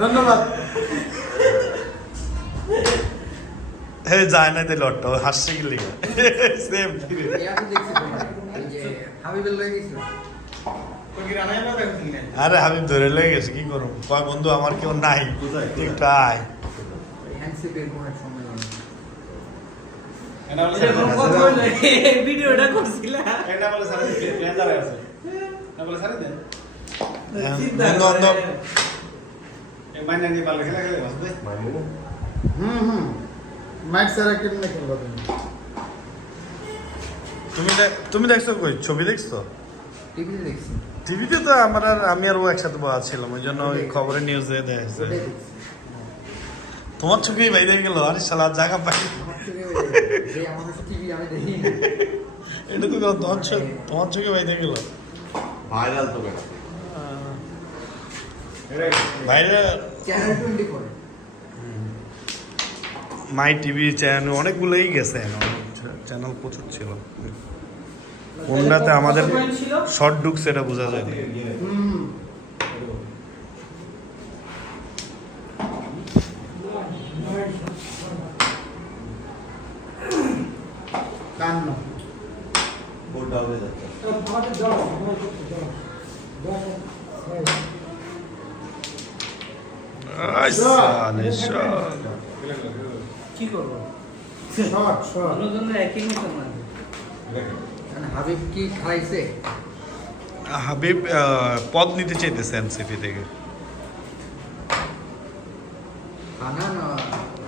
ধন্যবাদ। হে যায় না দিল অটো হাসছে সেম গেছিল। আরে হাবিব ধরে লেগে গেছে কি করব? কয় বন্ধু আমার কেউ নাই। একটু আয় হ্যান্ডশেকের কোনো হুম হুম। কেমনে খেলব তুমি। তুমি তুমি দেখছ কই? ছবি দেখছ? টিভিতে দেখছি। টিভিতে তো আমার আর আমি আর ও একসাথে বসা ছিলাম ওই জন্য ওই খবরের নিউজে দেখছে। তোমার চোখেই বাইরে গেল আরে শালা জায়গা পাই এটা তো তোমার চোখে বাইরে গেল। ভাইরাল তো ফোর মাই টিভি চ্যানেল অনেকগুলোই গেছে চ্যানেল প্রচুর ছিল। কোনটাতে আমাদের শর্ট ঢুক সেটা বোঝা যায় কান্ন। কি করব? না মানে হাবিব কি খাইছে? হাবিব পদ নিতে চাইতেছে এনসিপি থেকে।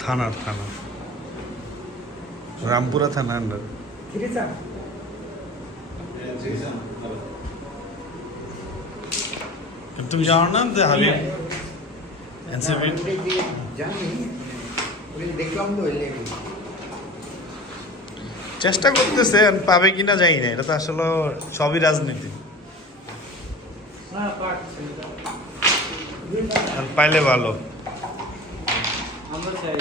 থানার থানা রামপুরা থানা আন্ডার তুমি জানো না যে হাবিব এনসিপি আমি ওটাই জানি দেখলাম তো চেষ্টা করতেছে আর পাবে কিনা জানি না এটা তো আসলে সবই রাজনীতি। আর পাইলে ভালো। আমরা চাই